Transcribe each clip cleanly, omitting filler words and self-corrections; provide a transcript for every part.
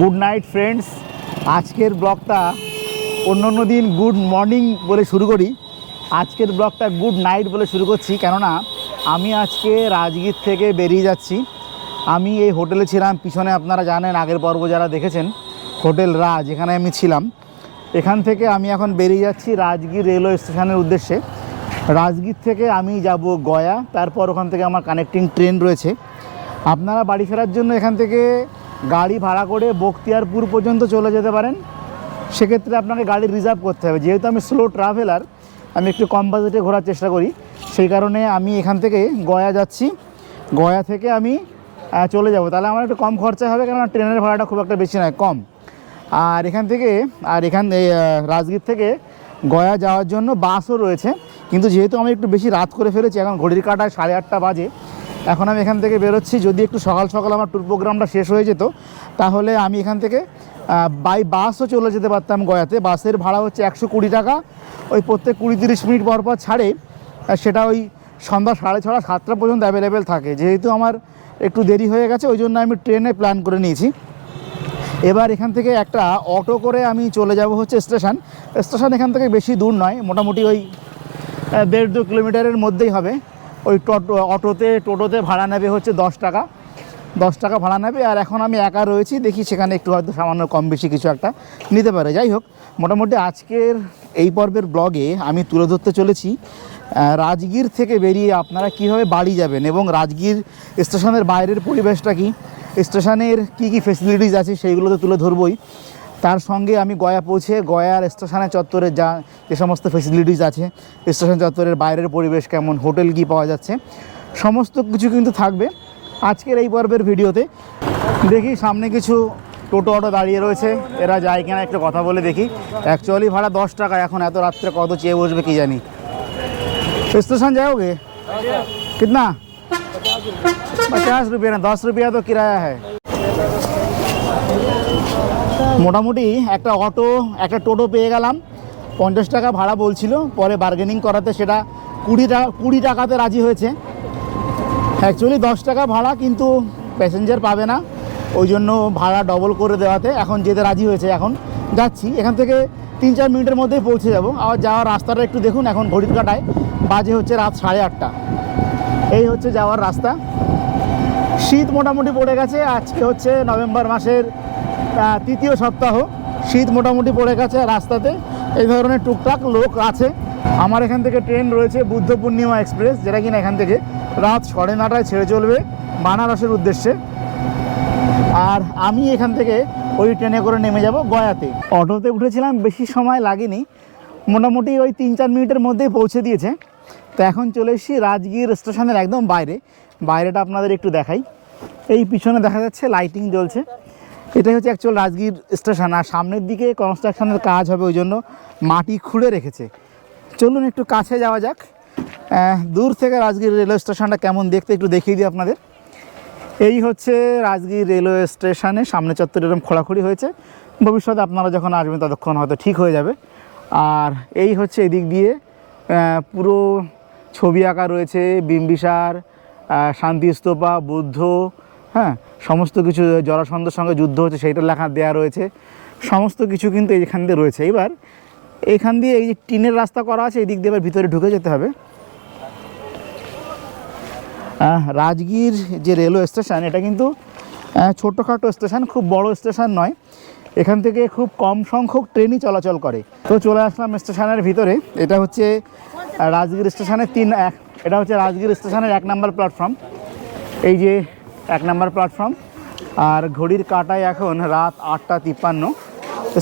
Good night friends. আজকের ব্লগটা অন্য দিন গুড মর্নিং বলে শুরু করি, আজকের ব্লগটা গুড নাইট বলে শুরু করছি। কেননা আমি আজকে রাজগীর থেকে বেরিয়ে যাচ্ছি। আমি এই হোটেলে ছিলাম, পিছনে আপনারা জানেন, আগের পর্ব যারা দেখেছেন, হোটেল রাজ, এখানে আমি ছিলাম। এখান থেকে আমি এখন বেরিয়ে যাচ্ছি রাজগীর রেলওয়ে স্টেশনের উদ্দেশ্যে। রাজগীর থেকে আমি যাব গয়া, তারপর ওখান থেকে আমার কানেক্টিং ট্রেন রয়েছে। আপনারা বাড়ি ফেরার জন্য এখান থেকে গাড়ি ভাড়া করে বখতিয়ারপুর পর্যন্ত চলে যেতে পারেন। সেক্ষেত্রে আপনাকে গাড়ি রিজার্ভ করতে হবে। যেহেতু আমি স্লো ট্রাভেলার, আমি একটু কম বাজেটে ঘোরার চেষ্টা করি, সেই কারণে আমি এখান থেকে গয়া যাচ্ছি। গয়া থেকে আমি চলে যাব, তাহলে আমার একটু কম খরচা হবে, কারণ ট্রেনের ভাড়াটা খুব একটা বেশি নয়, কম। আর এখান থেকে রাজগীর থেকে গয়া যাওয়ার জন্য বাসও রয়েছে, কিন্তু যেহেতু আমি একটু বেশি রাত করে ফেলেছি, এখন ঘড়ির কাঁটায় 8:30 বাজে, এখন আমি এখান থেকে বেরোচ্ছি। যদি একটু সকাল সকাল আমার ট্যুর প্রোগ্রামটা শেষ হয়ে যেত, তাহলে আমি এখান থেকে বাই বাসও চলে যেতে পারতাম গয়াতে। বাসের ভাড়া হচ্ছে 120 টাকা, ওই প্রত্যেক 20-30 মিনিট পর পর ছাড়ে, সেটা ওই সন্ধ্যা 6:30 7টা পর্যন্ত অ্যাভেলেবেল থাকে। যেহেতু আমার একটু দেরি হয়ে গেছে, ওই জন্য আমি ট্রেনে প্ল্যান করে নিয়েছি। এবার এখান থেকে একটা অটো করে আমি চলে যাব হচ্ছে স্টেশন এখান থেকে বেশি দূর নয়, মোটামুটি ওই 1.5-2 কিলোমিটারের মধ্যেই হবে। ওই টোটোতে ভাড়া নেবে হচ্ছে 10 টাকা ভাড়া নেবে। আর এখন আমি একা রয়েছি, দেখি সেখানে একটু হয়তো সামান্য কম বেশি কিছু একটা নিতে পারে। যাই হোক, মোটামুটি আজকের এই পর্বের ব্লগে আমি তুলে ধরতে চলেছি রাজগীর থেকে বেরিয়ে আপনারা কীভাবে বাড়ি যাবেন, এবং রাজগীর স্টেশনের বাইরের পরিবেশটা কী, স্টেশনের কী কী ফেসিলিটিস আছে সেইগুলো তো তুলে ধরবই। তার সঙ্গে আমি গয়া পৌঁছে গয়ার স্টেশনের চত্বরে যে সমস্ত ফেসিলিটিস আছে, স্টেশন চত্বরের বাইরের পরিবেশ কেমন, হোটেল কী পাওয়া যাচ্ছে, সমস্ত কিছু কিন্তু থাকবে আজকের এই পর্বের ভিডিওতে। দেখি সামনে কিছু টোটো অটো দাঁড়িয়ে রয়েছে, এরা যায় কিনা একটু কথা বলে দেখি। অ্যাকচুয়ালি ভাড়া 10 টাকা, এখন এত রাত্রে কত চেয়ে বসবে কি জানি। स्टेशन जाओगे कितना? 50 रुपया ना, 10 रुपया तो किराया है। মোটামুটি একটা টোটো পেয়ে গেলাম। 50 টাকা ভাড়া বলছিল, পরে বার্গেনিং করাতে সেটা 20 টাকাতে রাজি হয়েছে। অ্যাকচুয়ালি 10 টাকা ভাড়া, কিন্তু প্যাসেঞ্জার পাবে না, ওই জন্য ভাড়া ডবল করে দেওয়াতে এখন যেতে রাজি হয়েছে। এখন যাচ্ছি, এখান থেকে 3-4 মিনিটের মধ্যেই পৌঁছে যাব। আর যাওয়ার রাস্তাটা একটু দেখুন, এখন ঘড়ির কাঁটায় বাজে হচ্ছে রাত 8:30। এই হচ্ছে যাওয়ার রাস্তা। শীত মোটামুটি পড়ে গেছে, আজকে হচ্ছে নভেম্বর মাসের 3য় সপ্তাহ। শীত মোটামুটি পড়ে গেছে, রাস্তাতে এই ধরনের টুকটাক লোক আছে। আমার এখান থেকে ট্রেন রয়েছে বুদ্ধ পূর্ণিমা এক্সপ্রেস, যেটা কিনা এখান থেকে রাত 9:30টায় ছেড়ে চলবে বানারসের উদ্দেশ্যে। আর আমি এখান থেকে ওই ট্রেনে করে নেমে যাব গয়াতে। অটোতে উঠেছিলাম, বেশি সময় লাগেনি, মোটামুটি ওই 3-4 মিনিটের মধ্যেই পৌঁছে দিয়েছে। তো এখন চলে এসেছি রাজগীর স্টেশনের একদম বাইরেটা আপনাদের একটু দেখাই। এই পিছনে দেখা যাচ্ছে লাইটিং জ্বলছে, এটাই হচ্ছে অ্যাকচুয়াল রাজগীর স্টেশন। আর সামনের দিকে কনস্ট্রাকশনের কাজ হবে, ওই জন্য মাটি খুঁড়ে রেখেছে। চলুন একটু কাছে যাওয়া যাক। দূর থেকে রাজগীর রেলওয়ে স্টেশনটা কেমন দেখতে একটু দেখিয়ে দিই আপনাদের। এই হচ্ছে রাজগীর রেলওয়ে স্টেশনে সামনে চত্বর এরকম খোঁড়াখুড়ি হয়েছে, ভবিষ্যতে আপনারা যখন আসবেন ততক্ষণ হয়তো ঠিক হয়ে যাবে। আর এই হচ্ছে এদিক দিয়ে পুরো ছবি আঁকা রয়েছে, বিম্বিসার, শান্তিস্তূপা, বুদ্ধ, হ্যাঁ, সমস্ত কিছু, জরাসন্ধের সঙ্গে যুদ্ধ হচ্ছে সেইটা লেখা দেওয়া রয়েছে, সমস্ত কিছু কিন্তু এইখান দিয়ে রয়েছে। এবার এইখান দিয়ে এই যে টিনের রাস্তা করা আছে, এই দিক দিয়ে এবার ভিতরে ঢুকে যেতে হবে। রাজগীর যে রেলওয়ে স্টেশন, এটা কিন্তু ছোটোখাটো স্টেশন, খুব বড় স্টেশন নয়। এখান থেকে খুব কম সংখ্যক ট্রেনই চলাচল করে। তো চলে আসলাম স্টেশনের ভিতরে। এটা হচ্ছে রাজগীর স্টেশনের এটা হচ্ছে রাজগীর স্টেশনের 1 নম্বর প্ল্যাটফর্ম। এই যে 1 নম্বর প্ল্যাটফর্ম, আর ঘড়ির কাঁটায় এখন রাত 8:53।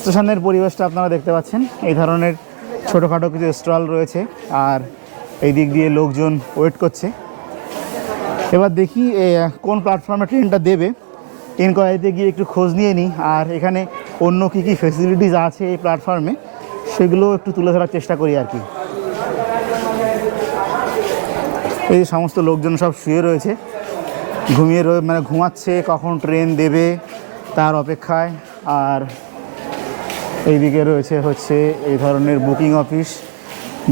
স্টেশনের পরিবেশটা আপনারা দেখতে পাচ্ছেন, এই ধরনের ছোটোখাটো কিছু স্টল রয়েছে, আর এই দিক দিয়ে লোকজন ওয়েট করছে। এবার দেখি কোন প্ল্যাটফর্মে ট্রেনটা দেবে, ইনকোয়ারিতে গিয়ে একটু খোঁজ নিয়ে নিই। আর এখানে অন্য কী কী ফেসিলিটিস আছে এই প্ল্যাটফর্মে, সেগুলো একটু তুলে ধরার চেষ্টা করি আর কি। এই সমস্ত লোকজন সব শুয়ে রয়েছে, ঘুমাচ্ছে, কখন ট্রেন দেবে তার অপেক্ষায়। আর এইদিকে রয়েছে হচ্ছে এই ধরনের বুকিং অফিস,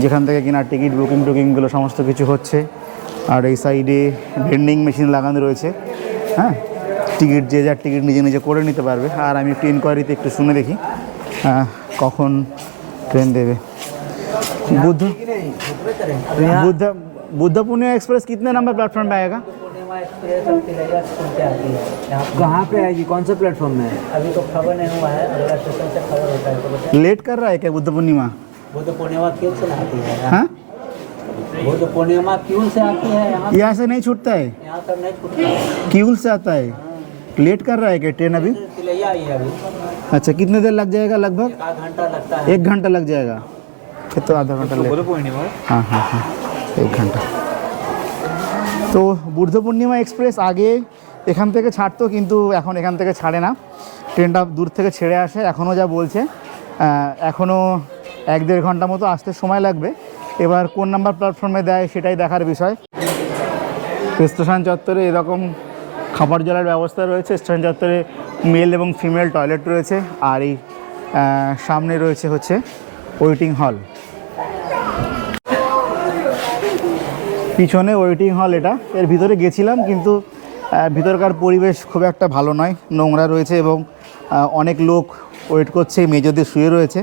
যেখান থেকে কিনা টিকিট বুকিংগুলো সমস্ত কিছু হচ্ছে। আর এই সাইডে ভেন্ডিং মেশিন লাগানো রয়েছে। হ্যাঁ, টিকিট যে যার টিকিট নিজে নিজে করে নিতে পারবে। আর আমি একটু ইনকোয়ারিতে একটু শুনে দেখি কখন ट्रेन देवे। बुद्ध बुद्ध बुद्ध पूर्णिमा एक्सप्रेस कितने नंबर प्लेटफॉर्म में आएगा? कहाँ पे आएगी, कौन सा प्लेटफॉर्म में है? अभी तो खबर नहीं हुआ है, अगला स्टेशन से खबर होता है तो बताइए। लेट कर रहा है क्या बुद्ध पूर्णिमा? बुद्ध पूर्णिमा क्यों से आती है? हाँ, बुद्ध पूर्णिमा क्यों से आती है? यहाँ से नहीं छूटता है, यहाँ तक नहीं छूटता है। क्यूल से आता है। लेट कर रहा है क्या ट्रेन अभी? तिलैया आई है अभी, अच्छा, कितने देर लग जाएगा? लगभग आधा घंटा लगता है। 1 घंटा लग जाएगा। फिर तो आधा घंटा लेट। हाँ हाँ हाँ, 1 घंटा। তো বুদ্ধ পূর্ণিমা এক্সপ্রেস আগে এখান থেকে ছাড়তো, কিন্তু এখন এখান থেকে ছাড়ে না, ট্রেনটা দূর থেকে ছেড়ে আসে। এখনও যা বলছে এখনও 1-1.5 ঘন্টা মতো আসতে সময় লাগবে। এবার কোন নাম্বার প্ল্যাটফর্মে দেয় সেটাই দেখার বিষয়। স্টেশন চত্বরে এরকম খাবার জলের ব্যবস্থা রয়েছে। স্টেশন চত্বরে মেল এবং ফিমেল টয়লেট রয়েছে। আর এই সামনে রয়েছে হচ্ছে ওয়েটিং হল, পিছনে ওয়েটিং হল। এটা এর ভিতরে গেছিলাম, কিন্তু ভিতরকার পরিবেশ খুব একটা ভালো নয়, নোংরা রয়েছে এবং অনেক লোক ওয়েট করছে, মেঝেতে শুয়ে রয়েছে,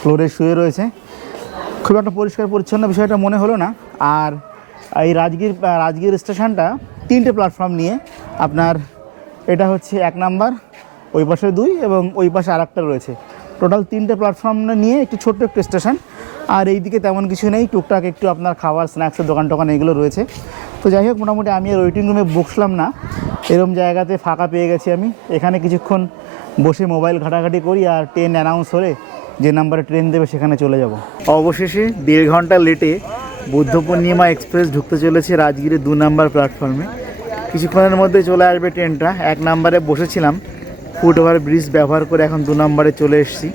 ফ্লোরে শুয়ে রয়েছে। খুব একটা পরিষ্কার পরিচ্ছন্ন বিষয়টা মনে হলো না। আর এই রাজগীর স্টেশনটা 3টে প্ল্যাটফর্ম নিয়ে আপনার, এটা হচ্ছে 1 নাম্বার, ওই পাশে 2 এবং ওই পাশে আরেকটা রয়েছে। টোটাল 3টে প্ল্যাটফর্ম নিয়ে একটু ছোট্ট একটু স্টেশন। আর এইদিকে তেমন কিছু নেই, টুকটাক একটু আপনার খাবার স্ন্যাক্সের দোকান টোকান এগুলো রয়েছে। তো যাই হোক, মোটামুটি আমি আর ওয়েটিং রুমে বসলাম না, এরম জায়গাতে ফাঁকা পেয়ে গেছি আমি। এখানে কিছুক্ষণ বসে মোবাইল ঘাটাঘাটি করি, আর ট্রেন অ্যানাউন্স হলে যে নাম্বারে ট্রেন দেবে সেখানে চলে যাব। অবশেষে 1.5 ঘন্টা লেটে বুদ্ধ পূর্ণিমা এক্সপ্রেস ঢুকতে চলেছে রাজগীরের 2 নাম্বার প্ল্যাটফর্মে। কিছুক্ষণের মধ্যে চলে আসবে ট্রেনটা। 1 নাম্বারে বসেছিলাম, ফুটওভার ব্রিজ ব্যবহার করে এখন 2 নাম্বারে চলে এসেছি।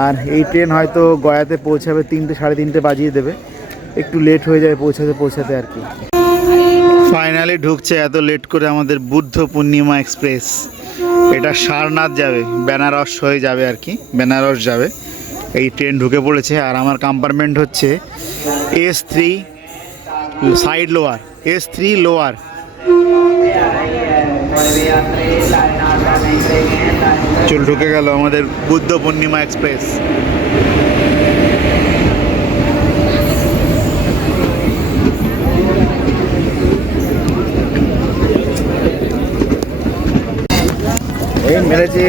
আর এই ট্রেন হয়তো গয়াতে পৌঁছাবে 3টে 3:30 বাজিয়ে দেবে, একটু লেট হয়ে যায় পৌঁছাতে আর কি। ফাইনালি ঢুকছে এত লেট করে আমাদের বুদ্ধ পূর্ণিমা এক্সপ্রেস। এটা সারনাথ যাবে, বেনারস হয়ে যাবে আর কি, বেনারস যাবে। এই ট্রেন ঢুকে পড়েছে। আর আমার কম্পার্টমেন্ট হচ্ছে S3 side lower, S3 lower. চল, ঢুকে গেল আমাদের বুদ্ধ পূর্ণিমা এক্সপ্রেস। এই মেরেছে,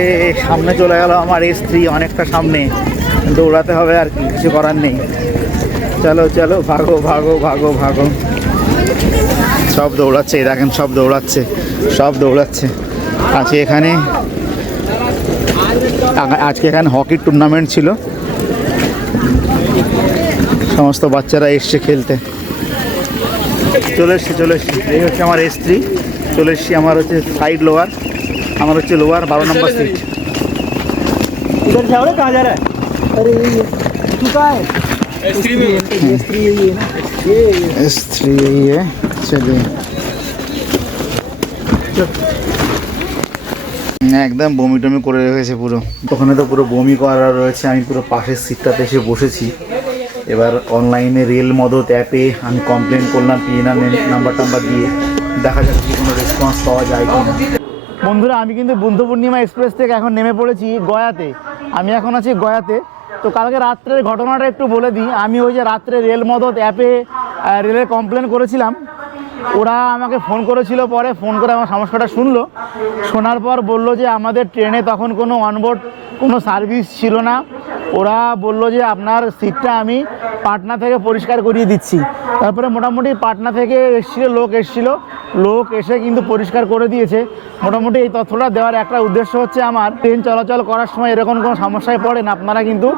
সামনে চলে গেল আমার S3, অনেকটা সামনে। দৌড়াতে হবে আর কি, কিছু করার নেই। চলো চলো, ভাগো ভাগো ভাগো ভাগো। সব দৌড়াচ্ছে, দেখেন সব দৌড়াচ্ছে, সব দৌড়াচ্ছে। আজকে এখানে হকির টুর্নামেন্ট ছিল, সমস্ত বাচ্চারা এসছে খেলতে। চলে এসছি। এই হচ্ছে আমার S3, চলে এসছি। আমার হচ্ছে সাইড লোয়ার, আমার হচ্ছে লোয়ার 12 নম্বর সিট। इधर जाओ ना, कहाँ जा रहा है? अरे ये तू कहाँ है? S3 यही है ना, ये S3 यही है। चलिए, একদম বমি টমি করে রেখেছে পুরো। ওখানে তো পুরো বমি করা রয়েছে। আমি পুরো পাশের সিটটাতে এসে বসেছি। এবার অনলাইনে রেল মদত অ্যাপে আমি কমপ্লেন করলাম, পিএনআর নাম্বার দিয়ে, দেখা যাক কি কোনো রেসপন্স পাওয়া যায় কি না। বন্ধুরা, আমি কিন্তু বুদ্ধ পূর্ণিমা এক্সপ্রেস থেকে এখন নেমে পড়েছি গয়াতে। আমি এখন আছি গয়াতে। তো কালকে রাত্রের ঘটনাটা একটু বলে দিই। আমি ওই যে রাত্রে রেল মদত অ্যাপে রেলের কমপ্লেন করেছিলাম, ওরা আমাকে ফোন করেছিল। পরে ফোন করে আমার সমস্যাটা শুনলো, শোনার পর বলল যে আমাদের ট্রেনে তখন কোনো অনবোর্ড কোনো সার্ভিস ছিল না। ওরা বলল যে আপনার সিটটা আমি পাটনা থেকে পরিষ্কার করিয়ে দিচ্ছি। তারপরে মোটামুটি পাটনা থেকে লোক এসে কিন্তু পরিষ্কার করে দিয়েছে। মোটামুটি এই তথ্যটা দেওয়ার একটা উদ্দেশ্য হচ্ছে, আমার ট্রেন চলাচল করার সময় এরকম কোনো সমস্যায় পড়েন, আপনারা কিন্তু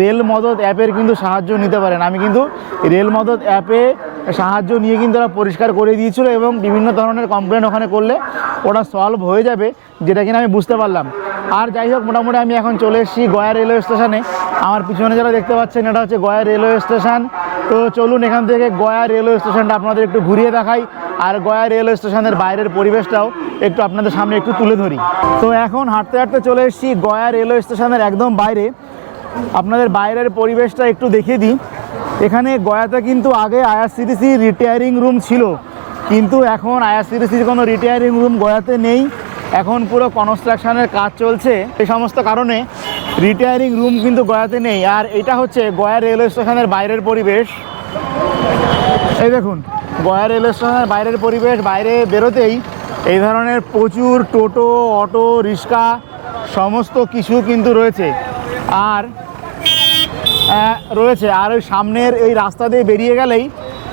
রেল মদত অ্যাপের কিন্তু সাহায্য নিতে পারেন। আমি কিন্তু রেল মদত অ্যাপে সাহায্য নিয়ে কিন্তু ওরা পরিষ্কার করে দিয়েছিল, এবং বিভিন্ন ধরনের কমপ্লেন ওখানে করলে ওটা সলভ হয়ে যাবে, যেটা কিনা আমি বুঝতে পারলাম। আর যাই হোক, মোটামুটি আমি এখন চলে এসেছি গয়া রেলওয়ে স্টেশনে। আমার পিছনে যারা দেখতে পাচ্ছেন, এটা হচ্ছে গয়া রেলওয়ে স্টেশন। তো চলুন এখান থেকে গয়া রেলওয়ে স্টেশনটা আপনাদের একটু ঘুরিয়ে দেখাই, আর গয়া রেলওয়ে স্টেশনের বাইরের পরিবেশটাও একটু আপনাদের সামনে একটু তুলে ধরি। তো এখন হাঁটতে হাঁটতে চলে এসেছি গয়া রেলওয়ে স্টেশনের একদম বাইরে। আপনাদের বাইরের পরিবেশটা একটু দেখিয়ে দিই। এখানে গয়াতে কিন্তু আগে আইআরসিটিসি রিটায়ারিং রুম ছিল, কিন্তু এখন আইআরসিটিসির কোনো রিটায়ারিং রুম গয়াতে নেই। এখন পুরো কনস্ট্রাকশনের কাজ চলছে, এই সমস্ত কারণে রিটায়ারিং রুম কিন্তু গয়াতে নেই। আর এটা হচ্ছে গয়া রেলওয়ে স্টেশনের বাইরের পরিবেশ। এই দেখুন গয়া রেলওয়ে স্টেশনের বাইরের পরিবেশ। বাইরে বেরোতেই এই ধরনের প্রচুর টোটো, অটো, রিক্সা সমস্ত কিছু কিন্তু রয়েছে। আর ওই সামনের এই রাস্তা দিয়ে বেরিয়ে গেলেই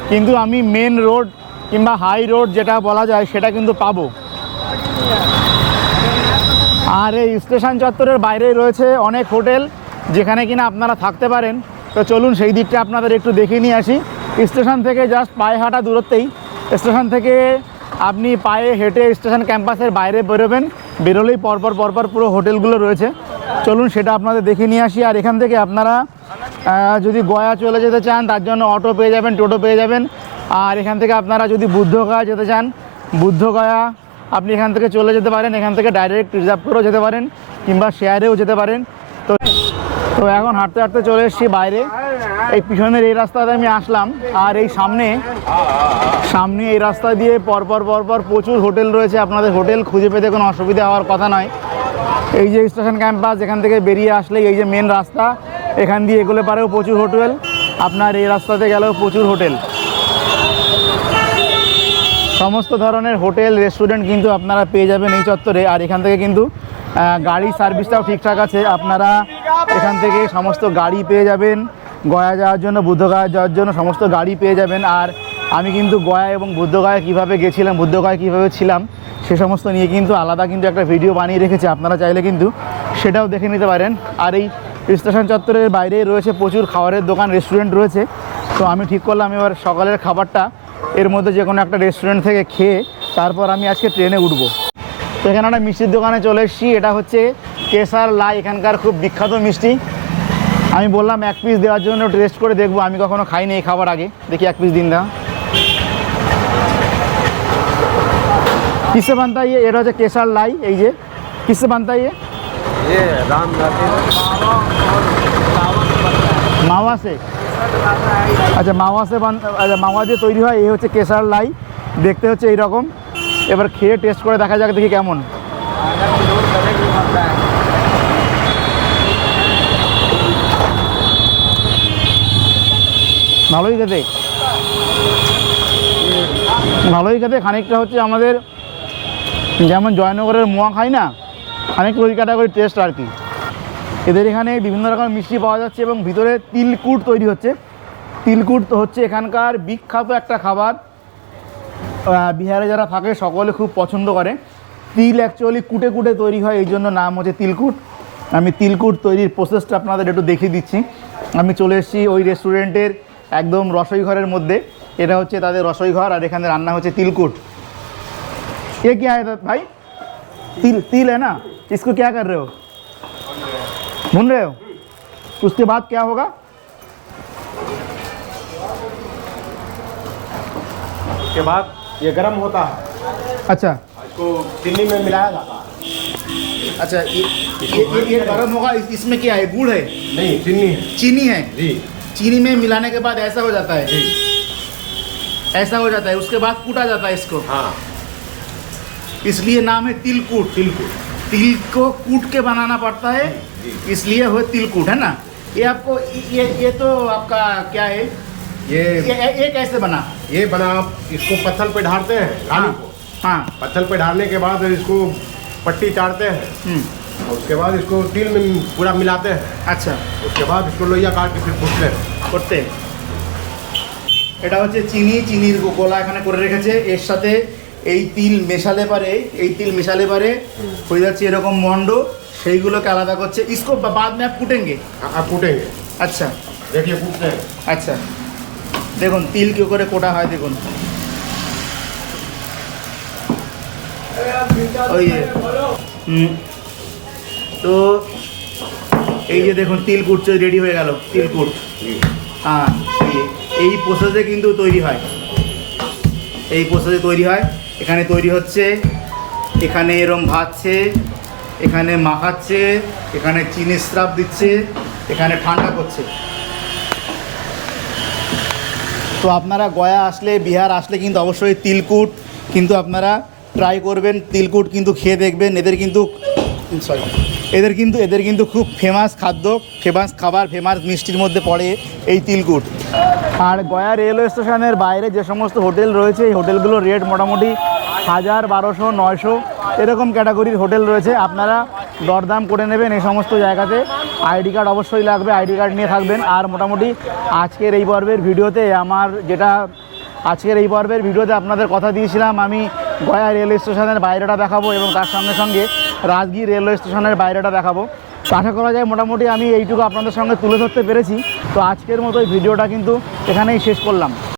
কিন্তু আমি মেন রোড কিংবা হাই রোড যেটা বলা যায় সেটা কিন্তু পাবো। আর এই স্টেশন চত্বরের বাইরেই রয়েছে অনেক হোটেল যেখানে কিনা আপনারা থাকতে পারেন। তো চলুন সেই দিকটা আপনাদের একটু দেখে নিয়ে আসি। স্টেশন থেকে জাস্ট পায়ে হাঁটা দূরত্বেই, স্টেশন থেকে আপনি পায়ে হেঁটে স্টেশন ক্যাম্পাসের বাইরে বেরোবেন, বেরোলেই পরপর পুরো হোটেলগুলো রয়েছে। চলুন সেটা আপনাদের দেখে নিয়ে আসি। আর এখান থেকে আপনারা যদি গয়া চলে যেতে চান তার জন্য অটো পেয়ে যাবেন, টোটো পেয়ে যাবেন। আর এখান থেকে আপনারা যদি বুদ্ধগয়া যেতে চান, বুদ্ধগয়া আপনি এখান থেকে চলে যেতে পারেন, এখান থেকে ডাইরেক্ট রিজার্ভ করেও যেতে পারেন কিংবা শেয়ারেও যেতে পারেন। তো এখন হাঁটতে হাঁটতে চলে এসেছি বাইরে, এই পিছনের এই রাস্তাতে আমি আসলাম। আর এই সামনে এই রাস্তা দিয়ে পরপর প্রচুর হোটেল রয়েছে। আপনাদের হোটেল খুঁজে পেতে কোনো অসুবিধা হওয়ার কথা নয়। এই যে স্টেশন ক্যাম্পাস, এখান থেকে বেরিয়ে আসলে এই যে মেন রাস্তা, এখান দিয়ে এগুলো পারেও প্রচুর হোটেল, আপনার এই রাস্তাতে গেলেও প্রচুর হোটেল। সমস্ত ধরনের হোটেল, রেস্টুরেন্ট কিন্তু আপনারা পেয়ে যাবেন এই চত্বরে। আর এখান থেকে কিন্তু গাড়ির সার্ভিসটাও ঠিকঠাক আছে। আপনারা এখান থেকে সমস্ত গাড়ি পেয়ে যাবেন, গয়া যাওয়ার জন্য, বুদ্ধগয়া যাওয়ার জন্য সমস্ত গাড়ি পেয়ে যাবেন। আর আমি কিন্তু গয়া এবং বুদ্ধগয়া কীভাবে গেছিলাম, বুদ্ধগয়া কীভাবে ছিলাম সে সমস্ত নিয়ে কিন্তু আলাদা কিন্তু একটা ভিডিও বানিয়ে রেখেছি, আপনারা চাইলে কিন্তু সেটাও দেখে নিতে পারেন। আর এই স্টেশন চত্বরের বাইরেই রয়েছে প্রচুর খাবারের দোকান, রেস্টুরেন্ট রয়েছে। তো আমি ঠিক করলাম এবার সকালের খাবারটা এর মধ্যে যে কোনো একটা রেস্টুরেন্ট থেকে খেয়ে তারপর আমি আজকে ট্রেনে উঠবো। তো এখানে একটা মিষ্টির দোকানে চলে এসেছি, এটা হচ্ছে কেসার লাই, এখানকার খুব বিখ্যাত মিষ্টি। আমি বললাম এক পিস দেওয়ার জন্য, টেস্ট করে দেখবো, আমি কখনো খাইনি এই খাবার আগে, দেখি এক পিস দিন দাও। किससे बनता है ये? এটা হচ্ছে কেসার লাই, এই যে किससे बनता है ये? राम মাওয়া সে, আচ্ছা মাওয়া সে আচ্ছা মাওয়া দিয়ে তৈরি হয়। এই হচ্ছে কেসার লাই, দেখতে হচ্ছে এইরকম। এবার খেয়ে টেস্ট করে দেখা যাক, দেখি কেমন। ভালোই খেতে খানিকটা হচ্ছে আমাদের যেমন জয়নগরের মোয়া খাই না, খানিকটা ওই ক্যাটাগরি টেস্ট আর কি। এদের এখানে বিভিন্ন রকমের মিষ্টি পাওয়া যাচ্ছে এবং ভিতরে তিলকুট তৈরি হচ্ছে। তিলকুট তো হচ্ছে এখানকার বিখ্যাত একটা খাবার, বিহারে যারা থাকে সকলে খুব পছন্দ করে। তিল অ্যাকচুয়ালি কুটে কুটে তৈরি হয়, এই জন্য নাম হচ্ছে তিলকুট। আমি তিলকুট তৈরির প্রসেসটা আপনাদের একটু দেখিয়ে দিচ্ছি। আমি চলে এসেছি ওই রেস্টুরেন্টের একদম রসোই ঘরের মধ্যে, এটা হচ্ছে তাদের রসোই ঘর। আর এখানে রান্না হচ্ছে তিলকুট। ये क्या है भाई? तिल है ना, इसको क्या कर रहे हो? भून रहे हो? उसके बाद क्या होगा? उसके बाद ये गर्म होता है, अच्छा इसको चीनी में मिलाया जाता है। अच्छा, ये गर्म होगा। इसमें क्या है, गुड़ है? नहीं, चीनी है चीनी है जी। चीनी में मिलाने के बाद ऐसा हो जाता है जी ऐसा हो जाता है। उसके बाद कूटा जाता है इसको, हाँ, इसलिए नाम है तिलकुट। तिल को कूट के बनाना पड़ता है, इसलिए वो तिलकुट है ना। ये आपको ये तो आपका क्या है, ये कैसे बना? ये बना, आप इसको पत्थर पे ढालते हैं गाड़ी को। हाँ पत्थर पे ढालने के बाद इसको पट्टी चाटते हैं और उसके बाद इसको तिल में पूरा मिलाते हैं। अच्छा, उसके बाद इसको लोहिया काट के फिर फूटते हैं। করতে এটা হচ্ছে চিনির গোলা এখানে করে রেখেছে। এর সাথে এই তিল মেশালে পারে হয়ে যাচ্ছে এরকম মন্ড, সেইগুলোকে আলাদা করছে। इसको बाद में आप कूटेंगे? आप कूटेंगे, আচ্ছা देखिए कूटते हैं। আচ্ছা, দেখুন তিল কি করে কোটা হয়, দেখুন ওই তো এই যে দেখুন তিলকুট রেডি হয়ে গেল। তিলকুট হ্যাঁ, এই প্রসেসে কিন্তু তৈরি হয়, এই প্রসেসে তৈরি হয়। এখানে তৈরি হচ্ছে, এখানে এরম ভাজছে, এখানে মাখাচ্ছে, এখানে চিনি স্রাব দিচ্ছে, এখানে ঠান্ডা করছে। তো আপনারা গয়া আসলে, বিহার আসলে কিন্তু অবশ্যই তিলকুট কিন্তু আপনারা ট্রাই করবেন তিলকুট, কিন্তু খেয়ে দেখবেন। এদের কিন্তু সরি এদের কিন্তু খুব ফেমাস খাদ্য, ফেমাস খাবার, ফেমাস মিষ্টির মধ্যে পড়ে এই তিলকুট। আর গয়া রেলওয়ে স্টেশনের বাইরে যে সমস্ত হোটেল রয়েছে এই হোটেলগুলোর রেট মোটামুটি 1000, 1200, 900 এরকম ক্যাটাগরির হোটেল রয়েছে। আপনারা দরদাম করে নেবেন এই সমস্ত জায়গাতে। আইডি কার্ড অবশ্যই লাগবে, আইডি কার্ড নিয়ে থাকবেন। আর মোটামুটি আজকের এই পর্বের ভিডিওতে আপনাদের কথা দিয়েছিলাম আমি গয়া রেলওয়ে স্টেশনের বাইরেটা দেখাবো এবং তার সঙ্গে সঙ্গে রাজগীর রেলওয়ে স্টেশনের বাইরেটা দেখাবো। তো আশা করা যায় মোটামুটি আমি এইটুকু আপনাদের সঙ্গে তুলে ধরতে পেরেছি। তো আজকের মতো এই ভিডিওটা কিন্তু এখানেই শেষ করলাম।